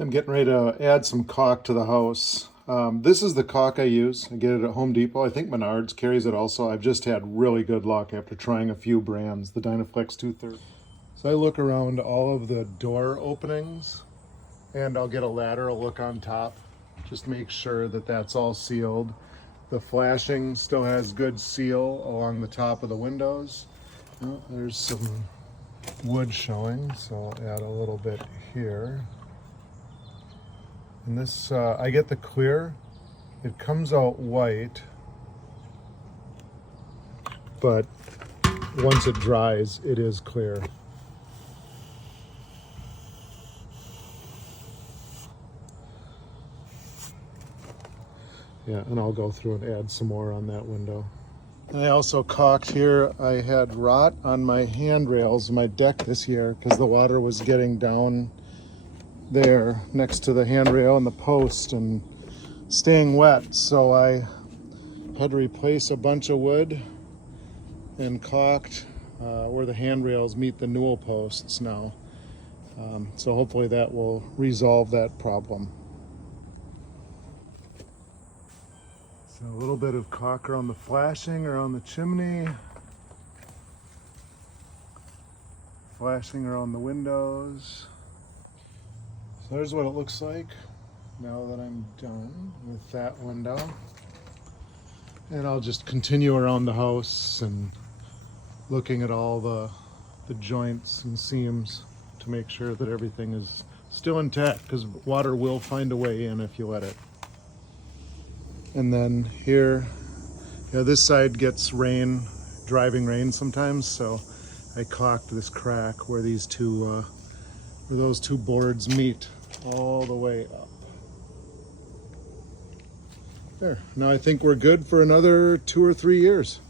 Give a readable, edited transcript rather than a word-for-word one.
I'm getting ready to add some caulk to the house. This is the caulk I use. I get it at Home Depot. I think Menards carries it also. I've just had really good luck after trying a few brands, the Dynaflex 230. So I look around all of the door openings and I'll get a lateral look on top. Just make sure that that's all sealed. The flashing still has good seal along the top of the windows. Oh, there's some wood showing, so I'll add a little bit here. And this, I get the clear. It comes out white, but once it dries, it is clear. Yeah, and I'll go through and add some more on that window. And I also caulked here. I had rot on my handrails, my deck this year, because the water was getting down there next to the handrail and the post and staying wet. So I had to replace a bunch of wood and caulked where the handrails meet the newel posts now. So hopefully that will resolve that problem. So a little bit of caulk around the flashing, around the chimney, flashing around the windows. So there's what it looks like now that I'm done with that window. And I'll just continue around the house and looking at all the joints and seams to make sure that everything is still intact, because water will find a way in if you let it. And then here, this side gets rain, driving rain sometimes, so I caulked this crack where these two, where those two boards meet all the way up. There, now I think we're good for another 2 or 3 years.